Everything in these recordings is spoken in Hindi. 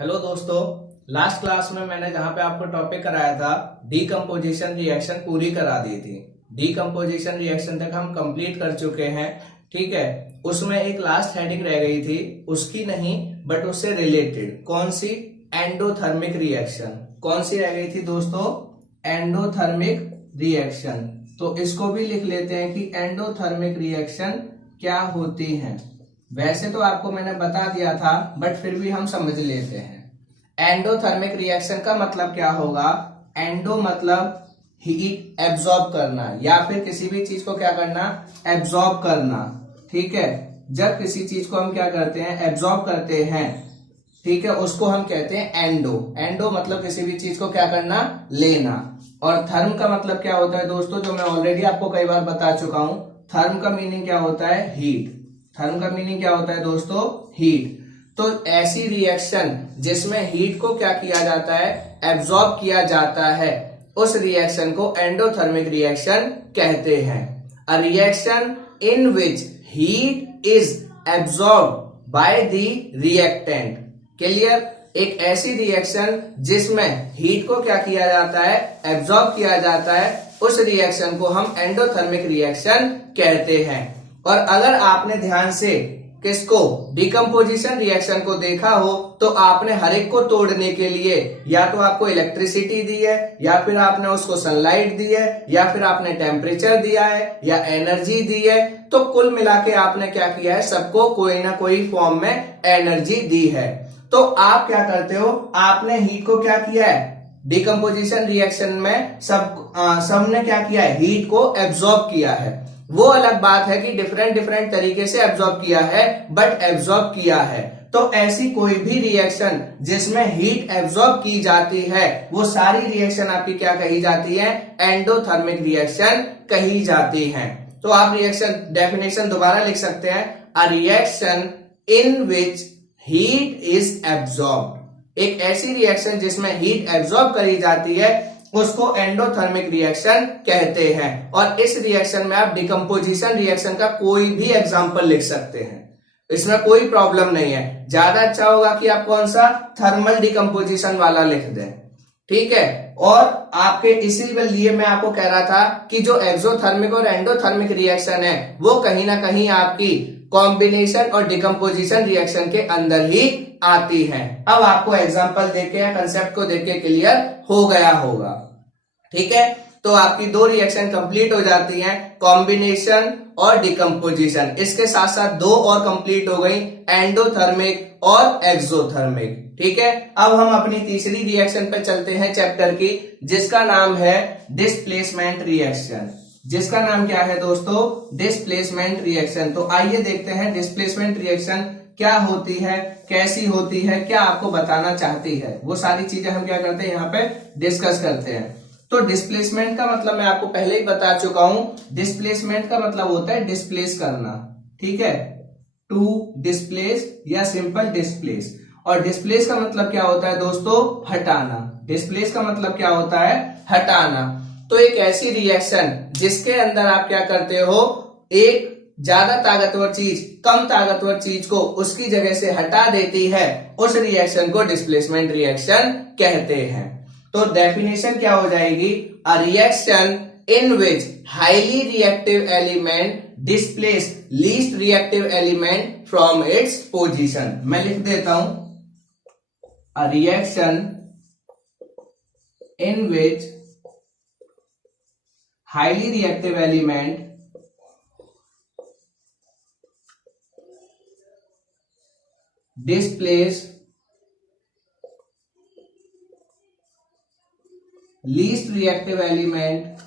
हेलो दोस्तों, लास्ट क्लास में मैंने जहां पे आपको टॉपिक कराया था डीकम्पोजिशन रिएक्शन पूरी करा दी थी। डीकम्पोजिशन रिएक्शन तक हम कंप्लीट कर चुके हैं। ठीक है, उसमें एक लास्ट हेडिंग रह गई थी, उसकी नहीं बट उससे रिलेटेड। कौन सी? Endothermic reaction. कौन सी रह गई थी दोस्तों? Endothermic reaction. तो इसको भी लिख लेते हैं कि एंडोथर्मिक रिएक्शन क्या होती है। वैसे तो आपको मैंने बता दिया था बट फिर भी हम समझ लेते हैं। एंडोथर्मिक रिएक्शन का मतलब क्या होगा? एंडो मतलब हीट एब्जॉर्ब करना, या फिर किसी भी चीज को क्या करना? एब्जॉर्ब करना। ठीक है, जब किसी चीज को हम क्या करते हैं? एब्जॉर्ब करते हैं। ठीक है, उसको हम कहते हैं एंडो। एंडो मतलब किसी भी चीज को क्या करना? लेना। और थर्म का मतलब क्या होता है दोस्तों, जो मैं ऑलरेडी आपको कई बार बता चुका हूं। थर्म का मीनिंग क्या होता है? हीट। थर्म का मीनिंग क्या होता है दोस्तों? हीट। तो ऐसी रिएक्शन जिसमें हीट को क्या किया जाता है? एब्जॉर्ब किया जाता है, उस रिएक्शन को एंडोथर्मिक रिएक्शन कहते हैं। अ reaction in which heat is absorb by the reactant. Clear? एक ऐसी रिएक्शन जिसमें हीट को क्या किया जाता है? एब्जॉर्ब किया जाता है, उस रिएक्शन को हम एंडोथर्मिक रिएक्शन कहते हैं। और अगर आपने ध्यान से किसको? डिकम्पोजिशन रिएक्शन को देखा हो तो आपने हर एक को तोड़ने के लिए या तो आपको इलेक्ट्रिसिटी दी है, या फिर आपने उसको सनलाइट दी है, या फिर आपने टेम्परेचर दिया है, या एनर्जी दी है। तो कुल मिला के आपने क्या किया है? सबको कोई ना कोई फॉर्म में एनर्जी दी है। तो आप क्या करते हो? आपने हीट को क्या किया है? डिकम्पोजिशन रिएक्शन में सबने क्या किया है? हीट को एब्जॉर्ब किया है। वो अलग बात है कि डिफरेंट तरीके से एब्जॉर्ब किया है, बट एब्जॉर्ब किया है। तो ऐसी कोई भी रिएक्शन जिसमें हीट एब्जॉर्ब की जाती है, वो सारी रिएक्शन आपकी क्या कही जाती है? एंडोथर्मिक रिएक्शन कही जाती है। तो आप रिएक्शन डेफिनेशन दोबारा लिख सकते हैं। अ reaction in which heat is absorb. एक ऐसी रिएक्शन जिसमें हीट एब्जॉर्ब करी जाती है, उसको एंडोथर्मिक रिएक्शन कहते हैं। और इस रिएक्शन में आप डिकम्पोजिशन रिएक्शन का कोई भी एग्जांपल लिख सकते हैं, इसमें कोई प्रॉब्लम नहीं है। ज्यादा अच्छा होगा कि आप कौन सा? थर्मल डिकम्पोजिशन वाला लिख दें। ठीक है, और आपके इसीलिए मैं आपको कह रहा था कि जो एक्सोथर्मिक और एंडोथर्मिक रिएक्शन है, वो कहीं ना कहीं आपकी कॉम्बिनेशन और डिकम्पोजिशन रिएक्शन के अंदर ही आती है। अब आपको एग्जांपल देके या कंसेप्ट को देके क्लियर हो गया होगा। ठीक है, तो आपकी दो रिएक्शन कंप्लीट हो जाती हैं, कॉम्बिनेशन और डिकम्पोजिशन। इसके साथ साथ दो और कंप्लीट हो गई, एंडोथर्मिक और एक्सोथर्मिक। ठीक है, अब हम अपनी तीसरी रिएक्शन पे चलते हैं चैप्टर की, जिसका नाम है डिस्प्लेसमेंट रिएक्शन। जिसका नाम क्या है दोस्तों? Displacement reaction. तो आइए देखते हैं डिस्प्लेसमेंट रिएक्शन क्या होती है, कैसी होती है, क्या आपको बताना चाहती है। वो सारी चीजें हम क्या करते हैं? यहाँ पे डिस्कस करते हैं। तो डिस्प्लेसमेंट का मतलब मैं आपको पहले ही बता चुका हूं। डिस्प्लेसमेंट का मतलब होता है डिस्प्लेस करना। ठीक है, टू डिस्प्लेस या सिंपल डिस्प्लेस। और डिस्प्लेस का मतलब क्या होता है दोस्तों? हटाना। डिस्प्लेस का मतलब क्या होता है? हटाना। तो एक ऐसी रिएक्शन जिसके अंदर आप क्या करते हो? एक ज्यादा ताकतवर चीज कम ताकतवर चीज को उसकी जगह से हटा देती है, उस रिएक्शन को डिस्प्लेसमेंट रिएक्शन कहते हैं। तो डेफिनेशन क्या हो जाएगी? अ reaction in which highly reactive element displace least reactive element from its position. मैं लिख देता हूं, अ reaction in which highly reactive element displace least reactive element,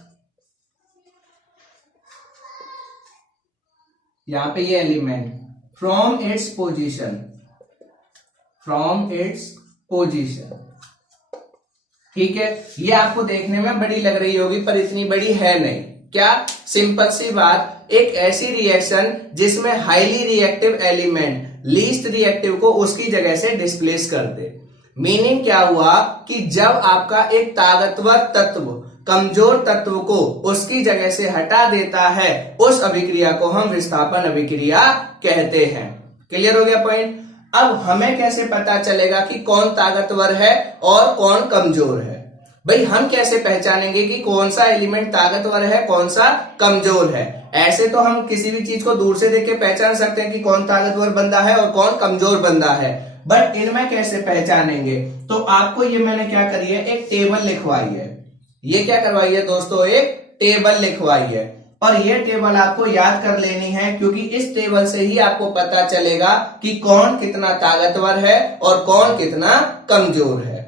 यहां पे ये element from its position, from its position। ठीक है, ये आपको देखने में बड़ी लग रही होगी पर इतनी बड़ी है नहीं। क्या? सिंपल सी बात, एक ऐसी रिएक्शन जिसमें highly reactive element least reactive को उसकी जगह से डिस्प्लेस कर दे। मीनिंग क्या हुआ कि जब आपका एक ताकतवर तत्व कमजोर तत्व को उसकी जगह से हटा देता है, उस अभिक्रिया को हम विस्थापन अभिक्रिया कहते हैं। क्लियर हो गया पॉइंट? अब हमें कैसे पता चलेगा कि कौन ताकतवर है और कौन कमजोर है? भाई हम कैसे पहचानेंगे कि कौन सा एलिमेंट ताकतवर है, कौन सा कमजोर है? ऐसे तो हम किसी भी चीज को दूर से देख के पहचान सकते हैं कि कौन ताकतवर बंदा है और कौन कमजोर बंदा है, बट इनमें कैसे पहचानेंगे? तो आपको ये मैंने क्या करी है, एक टेबल लिखवाई है। ये क्या करवाई है दोस्तों, एक टेबल लिखवाई है, और ये टेबल आपको याद कर लेनी है, क्योंकि इस टेबल से ही आपको पता चलेगा कि कौन कितना ताकतवर है और कौन कितना कमजोर है।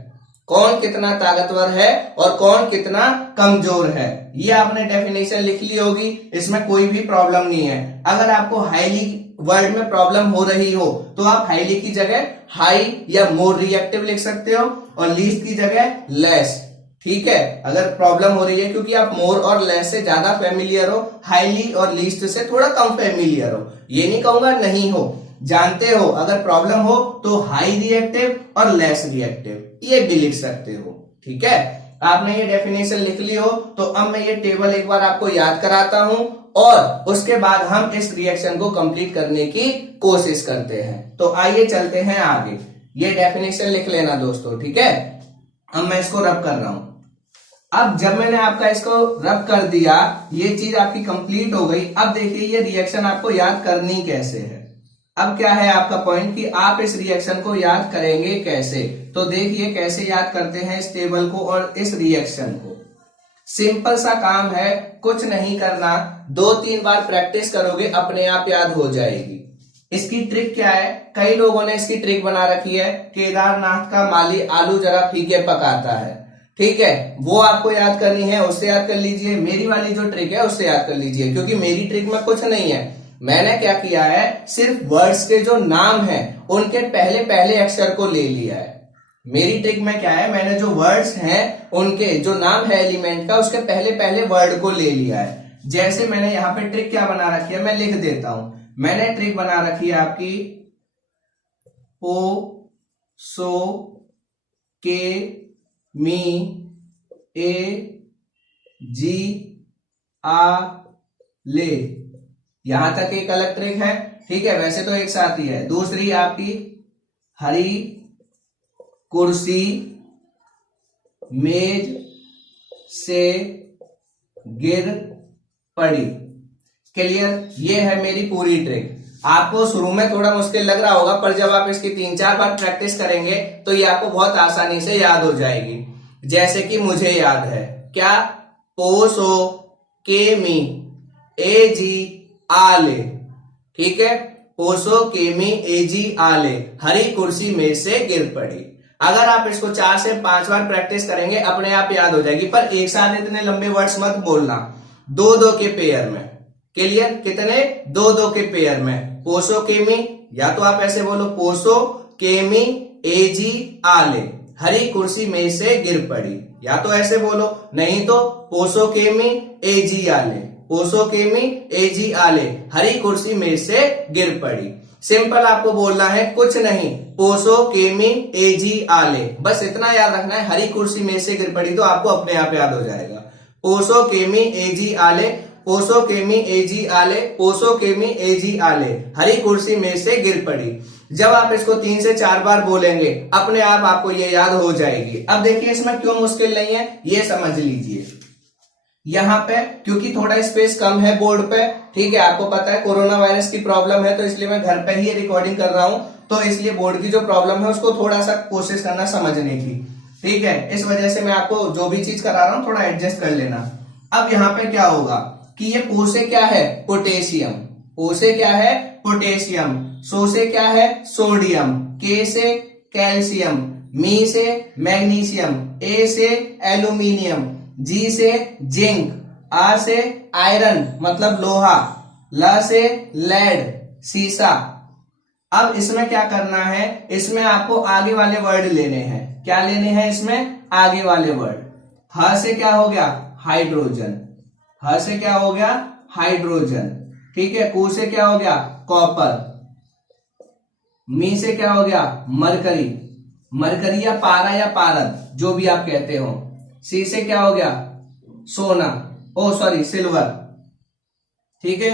कौन कितना ताकतवर है और कौन कितना कमजोर है, ये आपने डेफिनेशन लिख ली होगी, इसमें कोई भी प्रॉब्लम नहीं है। अगर आपको हाईली वर्ड में प्रॉब्लम हो रही हो तो आप हाईली की जगह हाई या मोर रिएक्टिव लिख सकते हो और लीस्ट की जगह लेस। ठीक है, अगर प्रॉब्लम हो रही है क्योंकि आप मोर और लेस से ज्यादा फेमिलियर हो, हाईली और लीस्ट से थोड़ा कम फेमिलियर हो, ये नहीं कहूंगा नहीं हो, जानते हो। अगर प्रॉब्लम हो तो हाई रिएक्टिव और लेस रिएक्टिव ये भी लिख सकते हो। ठीक है, आपने ये डेफिनेशन लिख ली हो तो अब मैं ये टेबल एक बार आपको याद कराता हूं और उसके बाद हम इस रिएक्शन को कंप्लीट करने की कोशिश करते हैं। तो आइए चलते हैं आगे। ये डेफिनेशन लिख लेना दोस्तों, ठीक है। अब मैं इसको रब कर रहा हूं। अब जब मैंने आपका इसको रब कर दिया, ये चीज आपकी कंप्लीट हो गई। अब देखिए ये रिएक्शन आपको याद करनी कैसे है। अब क्या है आपका पॉइंट कि आप इस रिएक्शन को याद करेंगे कैसे। तो देखिए कैसे याद करते हैं इस टेबल को और इस रिएक्शन को। सिंपल सा काम है, कुछ नहीं करना, 2-3 बार प्रैक्टिस करोगे अपने आप याद हो जाएगी। इसकी ट्रिक क्या है, कई लोगों ने इसकी ट्रिक बना रखी है, केदारनाथ का माली आलू जरा फीके पकाता है। ठीक है, वो आपको याद करनी है, उससे याद कर लीजिए। मेरी वाली जो ट्रिक है उससे याद कर लीजिए, क्योंकि मेरी ट्रिक में कुछ नहीं है। मैंने क्या किया है, सिर्फ वर्ड्स के जो नाम हैं उनके पहले पहले अक्षर को ले लिया है। मेरी ट्रिक में क्या है, मैंने जो वर्ड्स हैं उनके जो नाम है एलिमेंट का, उसके पहले पहले वर्ड को ले लिया है। जैसे मैंने यहाँ पे ट्रिक क्या बना रखी है, मैं लिख देता हूं। मैंने ट्रिक बना रखी है आपकी ओ सो के मी ए जी आ ले, यहां तक एक अलग ट्रिक है। ठीक है, वैसे तो एक साथ ही है। दूसरी आपकी हरी कुर्सी मेज से गिर पड़ी। क्लियर, ये है मेरी पूरी ट्रिक। आपको शुरू में थोड़ा मुश्किल लग रहा होगा, पर जब आप इसकी 3-4 बार प्रैक्टिस करेंगे तो ये आपको बहुत आसानी से याद हो जाएगी। जैसे कि मुझे याद है क्या, पोसो केमी ए जी आले। ठीक है, पोसो केमी एजी आले, हरी कुर्सी में से गिर पड़ी। अगर आप इसको 4 से 5 बार प्रैक्टिस करेंगे अपने आप याद हो जाएगी, पर एक साथ इतने लंबे वर्ड्स मत बोलना, 2-2 के पेयर में। क्लियर, कितने, 2-2 के पेयर में। पोसो केमी, या तो आप ऐसे बोलो पोसो केमी एजी आले, हरी कुर्सी में से गिर पड़ी, या तो ऐसे बोलो, नहीं तो पोसो केमी एजी आले, पोसो केमी एजी आले, हरी कुर्सी में से गिर पड़ी। सिंपल आपको बोलना है, कुछ नहीं, पोसो केमी एजी आले, बस इतना याद रखना है। हरी कुर्सी में से गिर पड़ी तो आपको अपने आप याद हो जाएगा। पोसो केमी एजी आले, पोसो केमी एजी आले, पोसो केमी एजी आले, हरी कुर्सी में से गिर पड़ी। जब आप इसको 3 से 4 बार बोलेंगे अपने आप आपको ये याद हो जाएगी। अब देखिए इसमें क्यों मुश्किल नहीं है, ये समझ लीजिए। यहाँ पे क्योंकि थोड़ा स्पेस कम है बोर्ड पे, ठीक है, आपको पता है कोरोना वायरस की प्रॉब्लम है, तो इसलिए मैं घर पे ही रिकॉर्डिंग कर रहा हूं, तो इसलिए बोर्ड की जो प्रॉब्लम है उसको थोड़ा सा कोशिश करना समझने की। ठीक है, इस वजह से मैं आपको जो भी चीज करा रहा हूं थोड़ा एडजस्ट कर लेना। अब यहाँ पे क्या होगा कि ये पो से क्या है, पोटेशियम, ओ से क्या है, पोटेशियम, सो से क्या है, सोडियम, के से कैल्शियम, मी से मैग्नीशियम, ए से एल्यूमिनियम, जी से जिंक, आ से आयरन मतलब लोहा, ल से लेड सीसा। अब इसमें क्या करना है, इसमें आपको आगे वाले वर्ड लेने हैं। क्या लेने हैं इसमें, आगे वाले वर्ड। ह से क्या हो गया, हाइड्रोजन, ह से क्या हो गया, हाइड्रोजन। ठीक है, कू से क्या हो गया, कॉपर, मी से क्या हो गया, मरकरी, मरकरी या पारा या पारद जो भी आप कहते हो। सी से क्या हो गया, सोना, ओ सॉरी सिल्वर। ठीक है,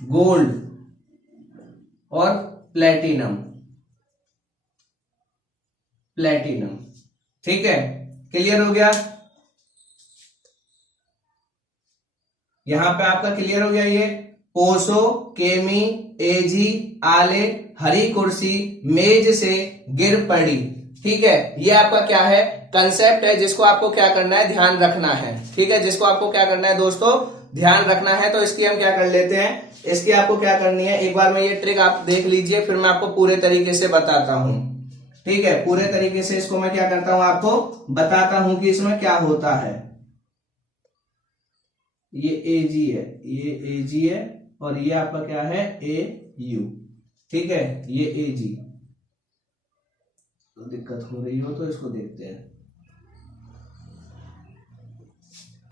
गोल्ड और प्लेटिनम, प्लेटिनम। ठीक है, क्लियर हो गया? यहां पे आपका क्लियर हो गया। ये पोसो, केमी, एजी, आले, हरी कुर्सी मेज से गिर पड़ी। ठीक है, ये आपका क्या है, कंसेप्ट है जिसको आपको क्या करना है, ध्यान रखना है। ठीक है, जिसको आपको क्या करना है दोस्तों, ध्यान रखना है। तो इसकी हम क्या कर लेते हैं, इसकी आपको क्या करनी है, एक बार में ये ट्रिक आप देख लीजिए, फिर मैं आपको पूरे तरीके से बताता हूं। ठीक है, पूरे तरीके से इसको मैं क्या करता हूं, आपको बताता हूं कि इसमें क्या होता है। ये एजी है, ये एजी है, और ये आपका क्या है, ए यू। ठीक है, ये एजी। तो दिक्कत हो रही हो तो इसको देखते हैं।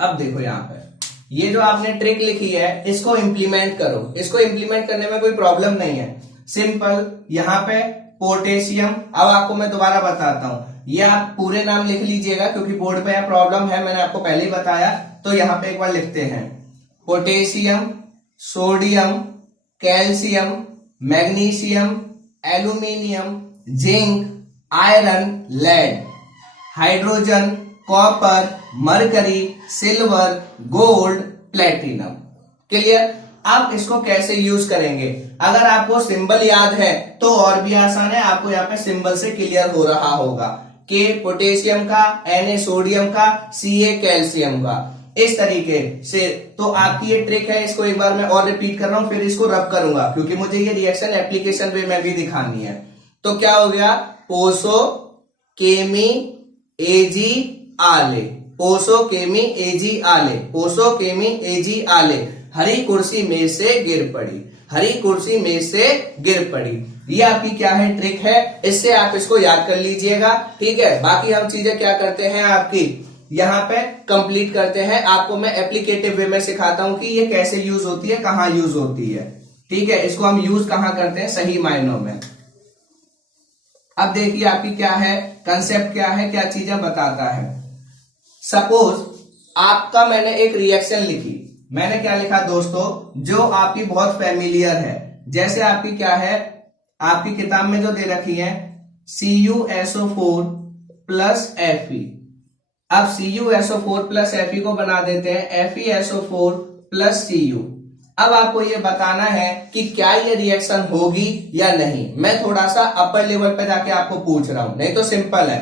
अब देखो यहां पे ये जो आपने ट्रिक लिखी है, इसको इंप्लीमेंट करो। इसको इंप्लीमेंट करने में कोई प्रॉब्लम नहीं है, सिंपल। यहां पे पोटेशियम, अब आपको मैं दोबारा बताता हूं, ये आप पूरे नाम लिख लीजिएगा क्योंकि बोर्ड पे यह प्रॉब्लम है, मैंने आपको पहले ही बताया। तो यहां पे एक बार लिखते हैं, potassium, sodium, calcium, magnesium, aluminium, zinc, iron, lead, hydrogen, copper, mercury, silver, gold, platinum. Clear? अब इसको कैसे यूज करेंगे, अगर आपको सिंबल याद है तो और भी आसान है, आपको यहाँ पे सिंबल से क्लियर हो रहा होगा। के पोटेशियम का, Na सोडियम का, Ca कैल्शियम का, इस तरीके से। तो आपकी ये ट्रिक है, इसको एक बार मैं और रिपीट कर रहा हूं, फिर इसको रब करूंगा क्योंकि मुझे ये रिएक्शन एप्लीकेशन वे में भी दिखानी है। तो क्या हो गया, पोसो, केमी, एजी, आले, पोसो, केमी, एजी, आले, पोसो, केमी, एजी, आले, हरी कुर्सी में से गिर पड़ी, हरी कुर्सी में से गिर पड़ी। ये आपकी क्या है, ट्रिक है, इससे आप इसको याद कर लीजिएगा। ठीक है, बाकी हम चीजें क्या करते हैं आपकी यहां पे कंप्लीट करते हैं। आपको मैं एप्लीकेटिव वे में सिखाता हूं कि ये कैसे यूज होती है, कहां यूज होती है। ठीक है, इसको हम यूज कहां करते हैं, सही मायनों में। अब देखिए आपकी क्या है, कंसेप्ट क्या है, क्या चीजें बताता है। सपोज आपका मैंने एक रिएक्शन लिखी, मैंने क्या लिखा दोस्तों, जो आपकी बहुत फेमिलियर है। जैसे आपकी क्या है, आपकी किताब में जो दे रखी है CuSO4 प्लस Fe। अब CuSO4 प्लस Fe को बना देते हैं FeSO4 प्लस Cu। अब आपको ये बताना है कि क्या ये रिएक्शन होगी या नहीं। मैं थोड़ा सा अपर लेवल पे जाके आपको पूछ रहा हूं, नहीं तो सिंपल है।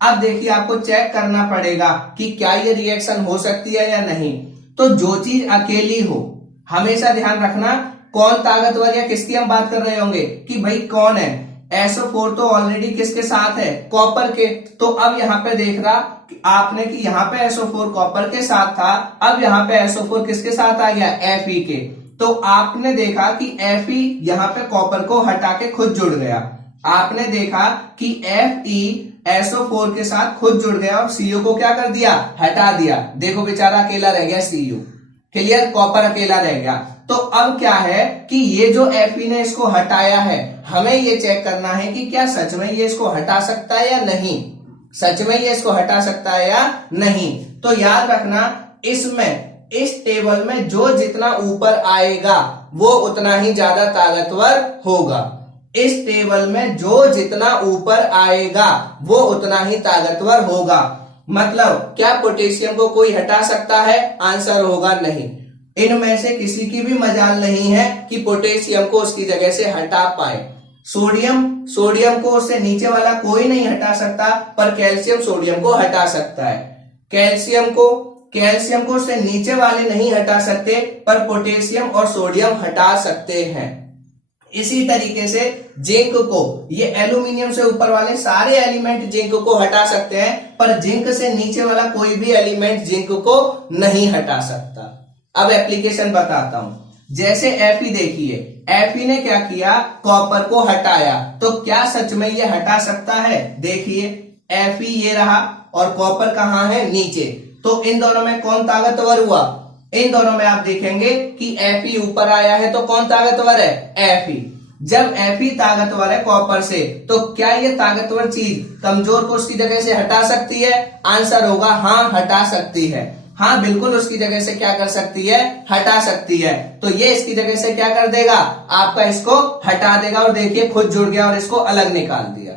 अब देखिए आपको चेक करना पड़ेगा कि क्या ये रिएक्शन हो सकती है या नहीं। तो जो चीज अकेली हो, हमेशा ध्यान रखना कौन ताकतवर या किसकी हम बात कर रहे होंगे कि भाई कौन है। SO4 तो ऑलरेडी किसके साथ है, कॉपर के। तो अब यहाँ पे देख रहा आपने कि यहाँ पे SO4 कॉपर के साथ था, अब यहाँ पे SO4 किसके साथ आ गया, Fe के। तो आपने देखा कि Fe यहाँ पे कॉपर को हटा के खुद जुड़ गया। आपने देखा कि Fe SO4 के साथ खुद जुड़ गया और Cu को क्या कर दिया, हटा दिया। देखो बेचारा अकेला रह गया Cu। क्लियर, कॉपर अकेला रह गया। तो अब क्या है कि ये जो Fe ने इसको हटाया है, हमें ये चेक करना है कि क्या सच में ये इसको हटा सकता है या नहीं, सच में ये इसको हटा सकता है या नहीं। तो याद रखना, इसमें इस टेबल में जो जितना ऊपर आएगा वो उतना ही ज्यादा ताकतवर होगा। इस टेबल में जो जितना ऊपर आएगा वो उतना ही ताकतवर होगा। मतलब क्या पोटेशियम को कोई हटा सकता है, आंसर होगा नहीं। इनमें से किसी की भी मजाल नहीं है कि पोटेशियम को उसकी जगह से हटा पाए। सोडियम को उससे नीचे वाला कोई नहीं हटा सकता, पर कैल्शियम सोडियम को हटा सकता है। कैल्शियम को उससे नीचे वाले नहीं हटा सकते, पर पोटेशियम और सोडियम हटा सकते हैं। इसी तरीके से जिंक को, ये एल्यूमिनियम से ऊपर वाले सारे एलिमेंट जिंक को हटा सकते हैं, पर जिंक से नीचे वाला कोई भी एलिमेंट जिंक को नहीं हटा सकता। अब एप्लीकेशन बताता हूं। जैसे Fe देखिए, Fe ने क्या किया, कॉपर को हटाया। तो क्या सच में ये हटा सकता है, देखिए Fe ये रहा और कॉपर कहां है, नीचे। तो इन दोनों में कौन ताकतवर हुआ, इन दोनों में आप देखेंगे कि Fe ऊपर आया है तो कौन ताकतवर है, Fe। जब Fe ताकतवर है कॉपर से, तो क्या ये ताकतवर चीज कमजोर को उसकी जगह से हटा सकती है, आंसर होगा हाँ, हटा सकती है। हाँ बिल्कुल, उसकी जगह से क्या कर सकती है, हटा सकती है। तो ये इसकी जगह से क्या कर देगा, आपका इसको हटा देगा, और देखिए खुद जुड़ गया और इसको अलग निकाल दिया।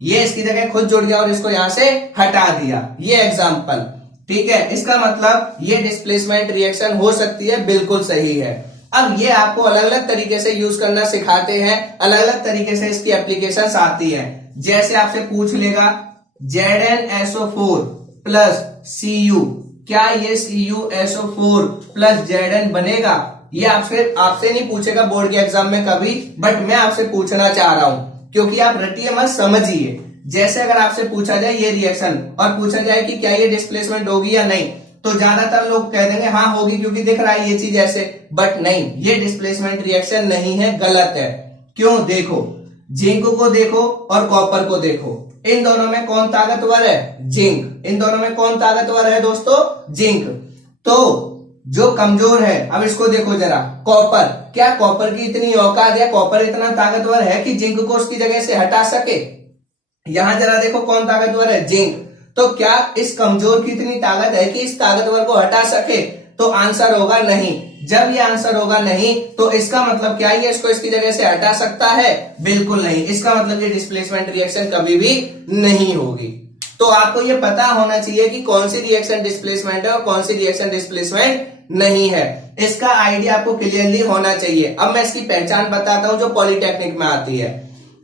ये इसकी जगह खुद जुड़ गया और इसको यहां से हटा दिया। ये एग्जाम्पल, ठीक है। इसका मतलब ये डिस्प्लेसमेंट रिएक्शन हो सकती है, बिल्कुल सही है। अब ये आपको अलग अलग तरीके से यूज करना सिखाते हैं, अलग अलग तरीके से इसकी एप्लीकेशंस आती है। जैसे आपसे पूछ लेगा ZnSO4 प्लस Cu, क्या ये CuSO4 प्लस Zn बनेगा? ये आपसे नहीं पूछेगा बोर्ड के एग्जाम में कभी, बट मैं आपसे पूछना चाह रहा हूं, क्योंकि आप रटिए मत, समझिए। जैसे अगर आपसे पूछा जाए ये रिएक्शन और पूछा जाए कि क्या ये डिस्प्लेसमेंट होगी या नहीं, तो ज्यादातर लोग कह देंगे हाँ होगी, क्योंकि दिख रहा है ये चीज ऐसे। बट नहीं, ये डिस्प्लेसमेंट रिएक्शन नहीं है, गलत है। क्यों? देखो, जिंक को देखो और कॉपर को देखो, इन दोनों में कौन ताकतवर है? जिंक। इन दोनों में कौन ताकतवर है दोस्तों? जिंक। तो जो कमजोर है, अब इसको देखो जरा, कॉपर। क्या कॉपर की इतनी औकात है, कॉपर इतना ताकतवर है कि जिंक को उसकी जगह से हटा सके? यहां जरा देखो कौन ताकतवर है? जिंक। तो क्या इस कमजोर की इतनी ताकत है कि इस ताकतवर को हटा सके? तो आंसर होगा नहीं। जब ये आंसर होगा नहीं, तो इसका मतलब क्या ये इसको इसकी जगह से हटा सकता है? बिल्कुल नहीं। इसका मतलब ये डिस्प्लेसमेंट रिएक्शन कभी भी नहीं होगी। तो आपको ये पता होना चाहिए कि कौन सी रिएक्शन डिस्प्लेसमेंट है और कौन सी रिएक्शन डिस्प्लेसमेंट नहीं है। इसका आइडिया आपको क्लियरली होना चाहिए। अब मैं इसकी पहचान बताता हूं जो पॉलीटेक्निक में आती है।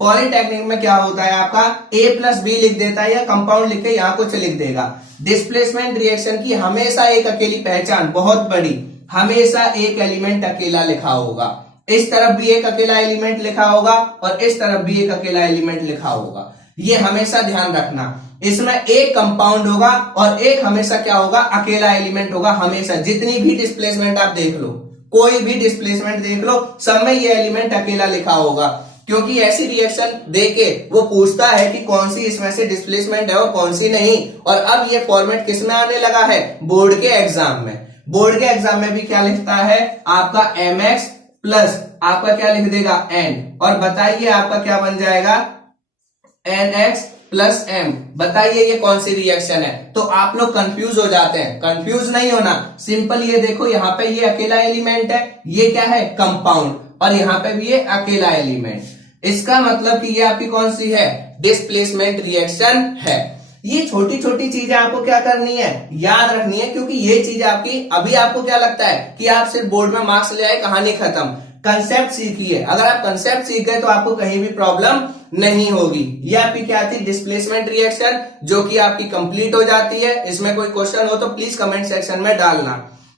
पॉलीटेक्निक में क्या होता है, आपका A प्लस बी लिख देता है, या कंपाउंड लिख के यहां कुछ लिख देगा। डिस्प्लेसमेंट रिएक्शन की हमेशा एक अकेली पहचान, बहुत बड़ी, हमेशा एक एलिमेंट अकेला लिखा होगा। इस तरफ भी एक अकेला एलिमेंट लिखा होगा और इस तरफ भी एक अकेला एलिमेंट लिखा होगा। ये हमेशा ध्यान रखना। इसमें एक कंपाउंड होगा और एक हमेशा क्या होगा, अकेला एलिमेंट होगा। हमेशा जितनी भी डिस्प्लेसमेंट आप देख लो, कोई भी डिस्प्लेसमेंट देख लो, सब में ये एलिमेंट अकेला लिखा होगा। क्योंकि ऐसी रिएक्शन देके वो पूछता है कि कौन सी इसमें से डिस्प्लेसमेंट है और कौन सी नहीं। और अब ये फॉर्मेट किस में आने लगा है? बोर्ड के एग्जाम में। बोर्ड के एग्जाम में भी क्या लिखता है आपका mx प्लस आपका क्या लिख देगा n, और बताइए आपका क्या बन जाएगा nx प्लस m। बताइए ये कौन सी रिएक्शन है? तो आप लोग कंफ्यूज हो जाते हैं। कंफ्यूज नहीं होना, सिंपल ये देखो, यहाँ पे ये अकेला एलिमेंट है, ये क्या है, कंपाउंड, और यहाँ पे भी ये अकेला एलिमेंट। इसका मतलब कि ये आपकी कौन सी है, डिस्प्लेसमेंट रिएक्शन है। ये छोटी छोटी चीजें आपको क्या करनी है, याद रखनी है, क्योंकि ये चीज आपकी, अभी आपको क्या लगता है कि आप सिर्फ बोर्ड में मार्क्स ले आए, कहानी खत्म। कंसेप्ट सीखिए। अगर आप कंसेप्ट सीख गए तो आपको कहीं भी प्रॉब्लम नहीं होगी। ये आपकी क्या थी, डिस्प्लेसमेंट रिएक्शन, जो कि आपकी कंप्लीट हो जाती है। इसमें कोई क्वेश्चन हो तो प्लीज कमेंट सेक्शन में डालना,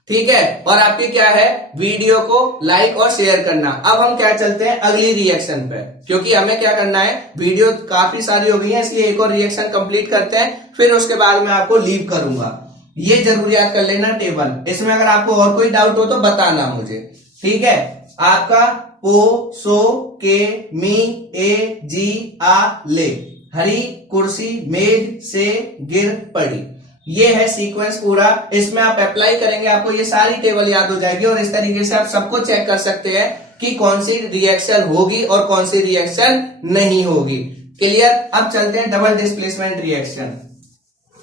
ठीक है। और आपकी क्या है, वीडियो को लाइक और शेयर करना। अब हम क्या चलते हैं अगली रिएक्शन पे, क्योंकि हमें क्या करना है, वीडियो काफी सारी हो गई है, इसलिए एक और रिएक्शन कंप्लीट करते हैं, फिर उसके बाद मैं आपको लीव करूंगा। ये जरूर याद कर लेना टेबल। इसमें अगर आपको और कोई डाउट हो तो बताना मुझे, ठीक है। आपका ओ सो के मी ए जी आ ले, हरी कुर्सी मेज से गिर पड़ी। ये है सीक्वेंस पूरा। इसमें आप अप्लाई करेंगे, आपको ये सारी टेबल याद हो जाएगी, और इस तरीके से आप सबको चेक कर सकते हैं कि कौन सी रिएक्शन होगी और कौन सी रिएक्शन नहीं होगी। क्लियर। अब चलते हैं डबल डिस्प्लेसमेंट रिएक्शन।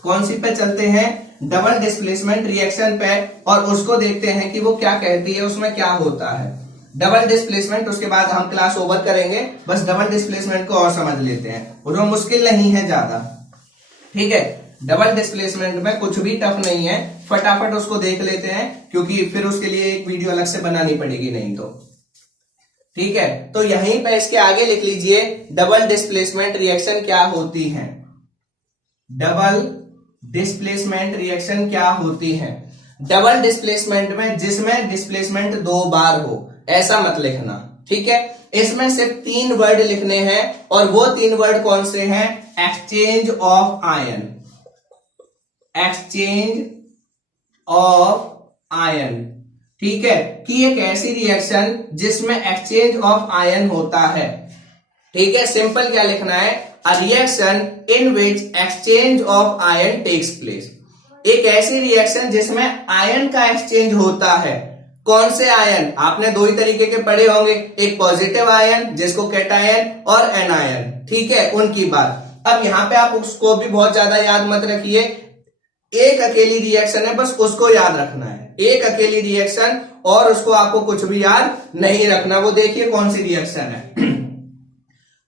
कौन सी पे चलते हैं, डबल डिस्प्लेसमेंट रिएक्शन पे, और उसको देखते हैं कि वो क्या कहती है, उसमें क्या होता है। डबल डिस्प्लेसमेंट, उसके बाद हम क्लास ओवर करेंगे। बस डबल डिस्प्लेसमेंट को और समझ लेते हैं, वो मुश्किल नहीं है ज्यादा, ठीक है। डबल डिस्प्लेसमेंट में कुछ भी टफ नहीं है, फटाफट उसको देख लेते हैं, क्योंकि फिर उसके लिए एक वीडियो अलग से बनानी पड़ेगी नहीं तो, ठीक है। तो यहीं पे इसके आगे लिख लीजिए, डबल डिस्प्लेसमेंट रिएक्शन क्या होती है। डबल डिस्प्लेसमेंट रिएक्शन क्या होती है। डबल डिस्प्लेसमेंट में जिसमें डिस्प्लेसमेंट दो बार हो, ऐसा मत लिखना, ठीक है। इसमें सिर्फ 3 वर्ड लिखने हैं, और वो 3 वर्ड कौन से हैं, exchange of ion, exchange of ion, ठीक है। कि एक ऐसी रिएक्शन जिसमें एक्सचेंज ऑफ आयन होता है, ठीक है। सिंपल क्या लिखना है, a reaction in which exchange of ion takes place. एक ऐसी रिएक्शन जिसमें आयन का एक्सचेंज होता है। कौन से आयन, आपने 2 ही तरीके के पढ़े होंगे, एक पॉजिटिव आयन जिसको कैटायन, और एनायन, ठीक है, उनकी बात। अब यहां पे आप उसको भी बहुत ज्यादा याद मत रखिए, एक अकेली रिएक्शन है, बस उसको याद रखना है, एक अकेली रिएक्शन, और उसको आपको कुछ भी याद नहीं रखना। वो देखिए कौन सी रिएक्शन है।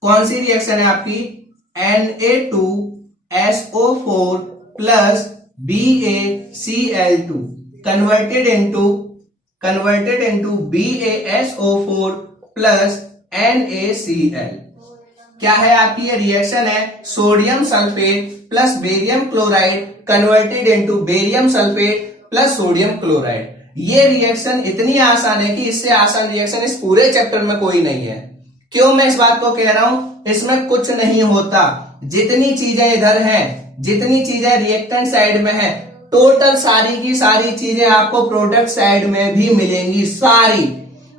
कौन सी रिएक्शन है आपकी, Na2SO4 plus BaCl2 converted into BaSO4 plus NaCl। क्या है आपकी ये रिएक्शन है, sodium sulphate plus barium chloride converted into barium sulphate plus sodium chloride. ये रिएक्शन इतनी आसान है कि इससे आसान रिएक्शन इस पूरे चैप्टर में कोई नहीं है। क्यों मैं इस बात को कह रहा हूं, इसमें कुछ नहीं होता, जितनी चीजें इधर हैं, जितनी चीजें रिएक्टेंट साइड में है, टोटल सारी की सारी चीजें आपको प्रोडक्ट साइड में भी मिलेंगी, सारी।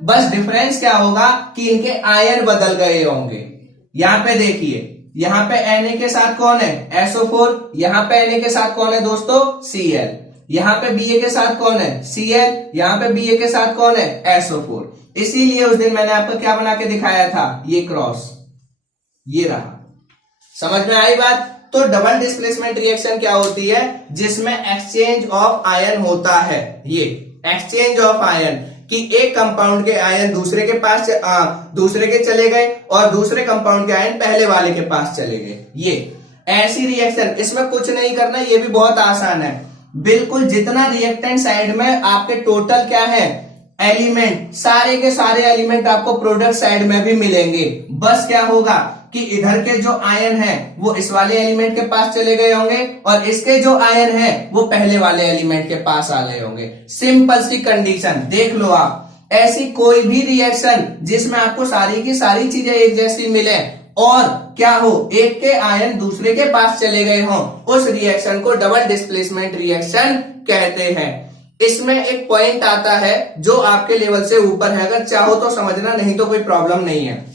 बस डिफरेंस क्या होगा कि इनके आयन बदल गए होंगे। यहां पे देखिए, यहां पे Na के साथ कौन है, SO4, यहां पे Na के साथ कौन है दोस्तों, Cl, यहां पे Ba के साथ कौन है, Cl, यहां पे Ba के साथ कौन है, SO4। इसीलिए उस दिन मैंने आपको क्या बना के दिखाया था, ये क्रॉस, ये रहा। समझ में आई बात। तो डबल डिस्प्लेसमेंट रिएक्शन क्या होती है, जिसमें एक्सचेंज ऑफ आयन होता है। ये एक्सचेंज ऑफ आयन कि एक कंपाउंड के आयन दूसरे के पास दूसरे के चले गए और दूसरे कंपाउंड के आयन पहले वाले के पास चले गए। ये ऐसी रिएक्शन, इसमें कुछ नहीं करना, ये भी बहुत आसान है। बिल्कुल जितना रिएक्टेंट साइड में आपके टोटल क्या है एलिमेंट, सारे के सारे एलिमेंट आपको प्रोडक्ट साइड में भी मिलेंगे। बस क्या होगा कि इधर के जो आयन है वो इस वाले एलिमेंट के पास चले गए होंगे और इसके जो आयन है वो पहले वाले एलिमेंट के पास आ गए होंगे। सिंपल सी कंडीशन देख लो आप। ऐसी कोई भी रिएक्शन जिसमें आपको सारी की सारी चीजें एक जैसी मिले और क्या हो, एक के आयन दूसरे के पास चले गए हों, उस रिएक्शन को डबल डिस्प्लेसमेंट रिएक्शन कहते हैं। इसमें एक पॉइंट आता है जो आपके लेवल से ऊपर है, अगर चाहो तो समझना, नहीं तो कोई प्रॉब्लम नहीं है।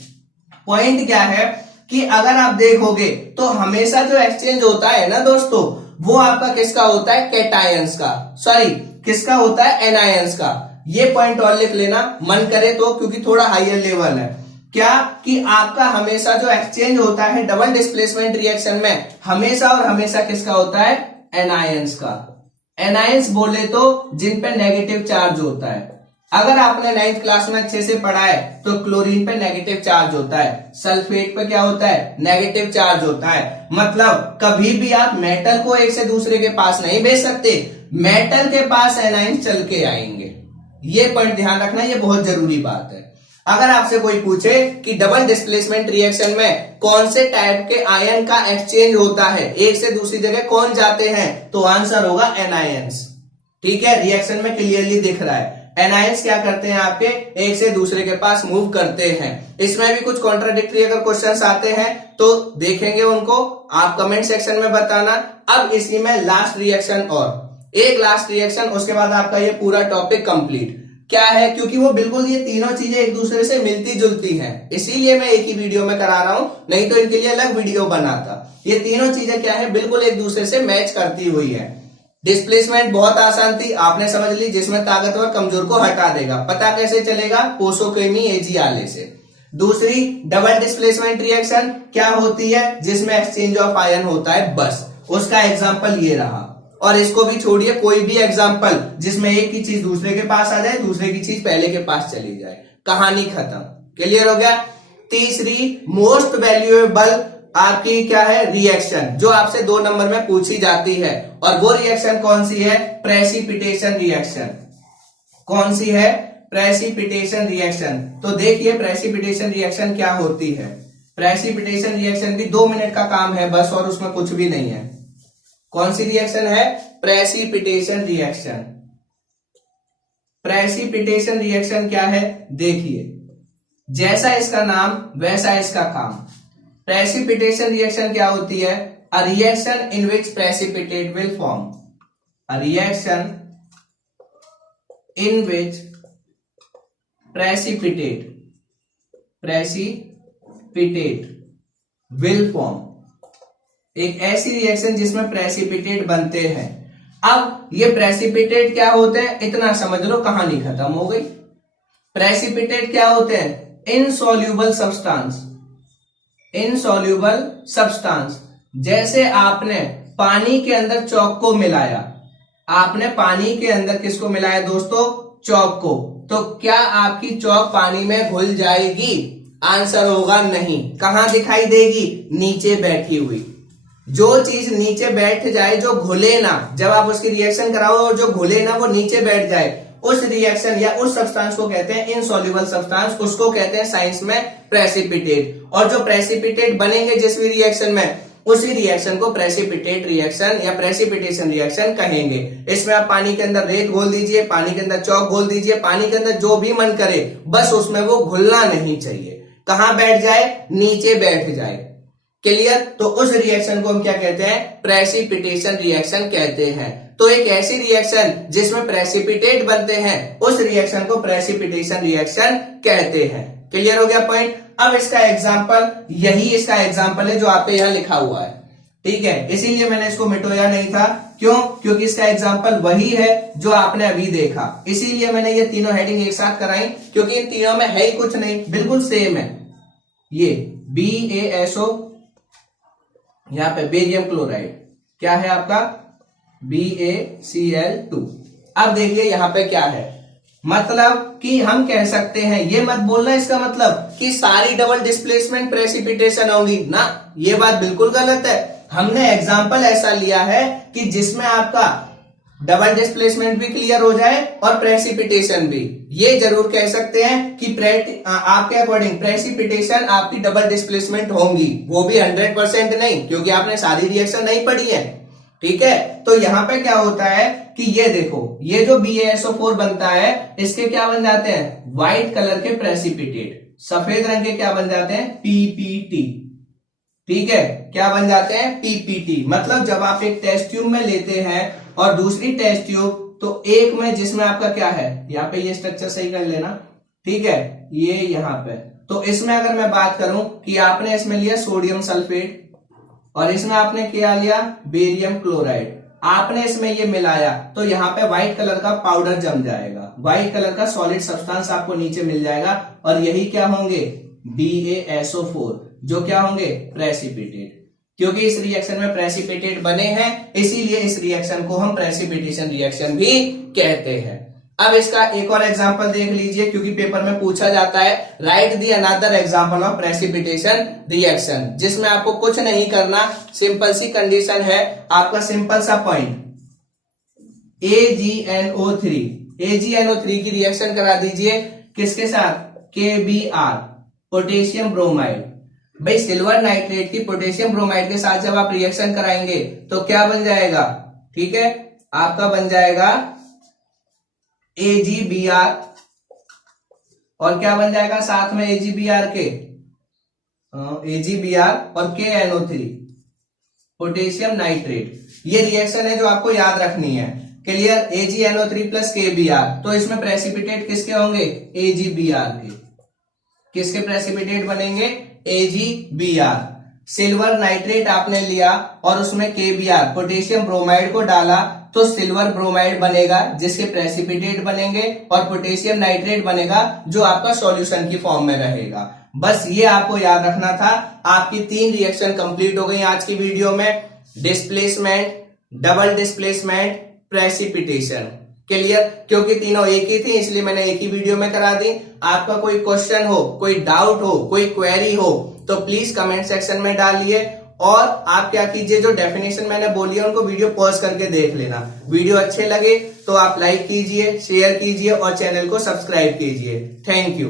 पॉइंट क्या है कि अगर आप देखोगे तो हमेशा जो एक्सचेंज होता है ना दोस्तों, वो आपका किसका होता है, कैटायंस का, सॉरी किसका होता है, एनायंस का। ये पॉइंट और लिख लेना मन करे तो, क्योंकि थोड़ा हायर लेवल है। क्या कि आपका हमेशा जो एक्सचेंज होता है डबल डिस्प्लेसमेंट रिएक्शन में, हमेशा और हमेशा किसका होता है, एनायंस का। एनायंस बोले तो जिन पे नेगेटिव चार्ज होता है। अगर आपने 9th क्लास में अच्छे से पढ़ा है तो क्लोरीन पे नेगेटिव चार्ज होता है, सल्फेट पे क्या होता है, नेगेटिव चार्ज होता है। मतलब कभी भी आप मेटल को एक से दूसरे के पास नहीं भेज सकते, मेटल के पास एनायंस चल के आएंगे। ये पॉइंट ध्यान रखना, ये बहुत जरूरी बात है। अगर आपसे कोई पूछे कि डबल डिस्प्लेसमेंट रिएक्शन में कौन से टाइप के आयन का एक्सचेंज होता है, एक से दूसरी जगह कौन जाते हैं, तो आंसर होगा एनायंस। ठीक है, रिएक्शन में क्लियरली दिख रहा है। एनायंस क्या करते हैं, आपके एक से दूसरे के पास मूव करते हैं। इसमें भी कुछ कॉन्ट्राडिक्टरी अगर क्वेश्चंस आते हैं तो देखेंगे उनको, आप कमेंट सेक्शन में बताना। अब इसी में लास्ट रिएक्शन, और एक लास्ट रिएक्शन, उसके बाद आपका ये पूरा टॉपिक कंप्लीट। क्या है, क्योंकि वो बिल्कुल ये तीनों चीजें एक दूसरे से मिलती जुलती हैं, इसीलिए मैं एक ही वीडियो में करा रहा हूं, नहीं तो इनके लिए अलग वीडियो बनाता। ये तीनों चीजें क्या है, बिल्कुल एक दूसरे से मैच करती हुई है। डिस्प्लेसमेंट बहुत आसान थी, आपने समझ ली, जिसमें ताकतवर कमजोर को हटा देगा। पता कैसे चलेगा, पोसोकेमी एजी आले से। दूसरी डबल डिस्प्लेसमेंट रिएक्शन क्या होती है, जिसमें एक्सचेंज ऑफ आयन होता है, बस उसका एग्जांपल ये रहा। और इसको भी छोड़िए, कोई भी एग्जांपल जिसमें एक की चीज दूसरे के पास आ जाए, दूसरे की चीज पहले के पास चली जाए, कहानी खत्म। क्लियर हो गया। तीसरी मोस्ट वैल्यूएबल आपकी क्या है, रिएक्शन, जो आपसे 2 नंबर में पूछी जाती है, और वो रिएक्शन कौन सी है, प्रेसिपिटेशन रिएक्शन। कौन सी है, प्रेसिपिटेशन रिएक्शन। तो देखिए प्रेसिपिटेशन रिएक्शन क्या होती है। प्रेसिपिटेशन रिएक्शन भी 2 मिनट का काम है बस, और उसमें कुछ भी नहीं है। कौन सी रिएक्शन है, प्रेसिपिटेशन रिएक्शन। प्रेसिपिटेशन रिएक्शन क्या है, देखिए जैसा इसका नाम वैसा इसका काम। प्रेसिपिटेशन रिएक्शन क्या होती है, a reaction in which precipitate will form. A reaction in which precipitate will form. एक ऐसी रिएक्शन जिसमें प्रेसिपिटेट बनते हैं। अब ये प्रेसिपिटेट क्या होते हैं, इतना समझ लो, कहानी खत्म हो गई। प्रेसिपिटेट क्या होते हैं, इनसॉल्यूबल सब्सटेंस। इनसॉल्यूबल सब्सटेंस, जैसे आपने पानी के अंदर चॉक को मिलाया, आपने पानी के अंदर किसको मिलाया दोस्तों? चॉक को। तो क्या आपकी चॉक पानी में घुल जाएगी? आंसर होगा नहीं। कहां दिखाई देगी? नीचे बैठी हुई। जो चीज नीचे बैठ जाए, जो घुले ना, जब आप उसकी रिएक्शन कराओ और जो घुले ना वो नीचे बैठ जाए, उस रिएक्शन या उस सब्सटेंस को कहते हैं इनसॉल्युबल सब्सटेंस, उसको कहते हैं साइंस में प्रेसिपिटेट। और जो प्रेसिपिटेट बनेंगे जिस भी रिएक्शन में, उसी रिएक्शन को प्रेसिपिटेट रिएक्शन या प्रेसिपिटेशन रिएक्शन कहेंगे। इसमें आप पानी के अंदर रेत घोल दीजिए, पानी के अंदर चौक घोल दीजिए, पानी के अंदर जो भी मन करे, बस उसमें वो घुलना नहीं चाहिए। कहां बैठ जाए? नीचे बैठ जाए। क्लियर? तो उस रिएक्शन को हम क्या कहते हैं? प्रेसिपिटेशन रिएक्शन कहते हैं। तो एक ऐसी रिएक्शन जिसमें प्रेसिपिटेट बनते हैं, उस रिएक्शन को प्रेसिपिटेशन रिएक्शन कहते हैं। क्लियर हो गया पॉइंट? अब इसका एग्जाम्पल, यही इसका एग्जाम्पल है जो आपके यहां लिखा हुआ है, ठीक है। इसीलिए मैंने इसको मिटोया नहीं था। क्यों? क्योंकि इसका एग्जाम्पल वही है जो आपने अभी देखा। इसीलिए मैंने ये तीनों हेडिंग एक साथ कराई, क्योंकि इन तीनों में है ही कुछ नहीं, बिल्कुल सेम है। ये BaSO, यहां पे बेरियम क्लोराइड, क्या है आपका? BaCl2। अब देखिए यहां पे क्या है, मतलब कि हम कह सकते हैं, ये मत बोलना इसका मतलब कि सारी डबल डिस्प्लेसमेंट प्रेसिपिटेशन होंगी ना, ये बात बिल्कुल गलत है। हमने एग्जांपल ऐसा लिया है कि जिसमें आपका डबल डिस्प्लेसमेंट भी क्लियर हो जाए और प्रेसिपिटेशन भी। ये जरूर कह सकते हैं कि आपके अकॉर्डिंग प्रेसिपिटेशन आपकी डबल डिस्प्लेसमेंट होंगी, वो भी 100% नहीं, क्योंकि आपने सारी रिएक्शन नहीं पढ़ी है, ठीक है। तो यहां पे क्या होता है कि ये देखो, ये जो BaSO4 बनता है, इसके क्या बन जाते हैं? व्हाइट कलर के प्रेसिपिटेट। सफेद रंग के क्या बन जाते हैं? PPT। ठीक है, क्या बन जाते हैं? PPT। मतलब जब आप एक टेस्ट ट्यूब में लेते हैं और दूसरी टेस्ट ट्यूब, तो एक में जिसमें आपका क्या है, यहाँ पे ये स्ट्रक्चर सही कर लेना, ठीक है, ये यहाँ पे। तो इसमें अगर मैं बात करूं कि आपने इसमें लिया सोडियम सल्फेट और इसमें आपने क्या लिया? Barium chloride. आपने इसमें ये मिलाया तो यहाँ पे व्हाइट कलर का पाउडर जम जाएगा, व्हाइट कलर का सॉलिड सब्सटेंस आपको नीचे मिल जाएगा, और यही क्या होंगे? BaSO4, जो क्या होंगे? प्रेसिपिटेट। क्योंकि इस रिएक्शन में प्रेसिपिटेट बने हैं, इसीलिए इस रिएक्शन को हम प्रेसिपिटेशन रिएक्शन भी कहते हैं। अब इसका एक और एग्जांपल देख लीजिए, क्योंकि पेपर में पूछा जाता है right the another example of precipitation reaction, जिसमें आपको कुछ नहीं करना, सिंपल सी कंडीशन है, आपका सिंपल सा पॉइंट, AgNO3 की रिएक्शन करा दीजिए, किसके साथ? KBr, potassium bromide. भाई सिल्वर नाइट्रेट की पोटेशियम ब्रोमाइड के साथ जब आप रिएक्शन कराएंगे तो क्या बन जाएगा? ठीक है, आपका बन जाएगा AgBr, और क्या बन जाएगा साथ में AgBr के? AgBr और KNO3, पोटेशियम नाइट्रेट। ये रिएक्शन है जो आपको याद रखनी है। क्लियर? AgNO3 प्लस KBr, तो इसमें प्रेसिपिटेट किसके होंगे? AgBr के। किसके प्रेसिपिटेट बनेंगे? AgBr। सिल्वर नाइट्रेट आपने लिया और उसमें KBr, पोटेशियम ब्रोमाइड को डाला, तो सिल्वर ब्रोमाइड बनेगा जिसके प्रेसिपिटेट बनेंगे, और पोटेशियम नाइट्रेट बनेगा जो आपका सॉल्यूशन की फॉर्म में रहेगा। बस ये आपको याद रखना था। आपकी 3 रिएक्शन कंप्लीट हो गई आज की वीडियो में, displacement, double displacement, precipitation. Clear? क्योंकि तीनों एक ही थी, इसलिए मैंने एक ही वीडियो में करा दी। आपका कोई क्वेश्चन हो, कोई डाउट हो, कोई क्वेरी हो, तो प्लीज कमेंट सेक्शन में डालिए, और आप क्या कीजिए, जो डेफिनेशन मैंने बोली है उनको वीडियो पॉज करके देख लेना। वीडियो अच्छे लगे तो आप लाइक कीजिए, शेयर कीजिए और चैनल को सब्सक्राइब कीजिए। Thank you.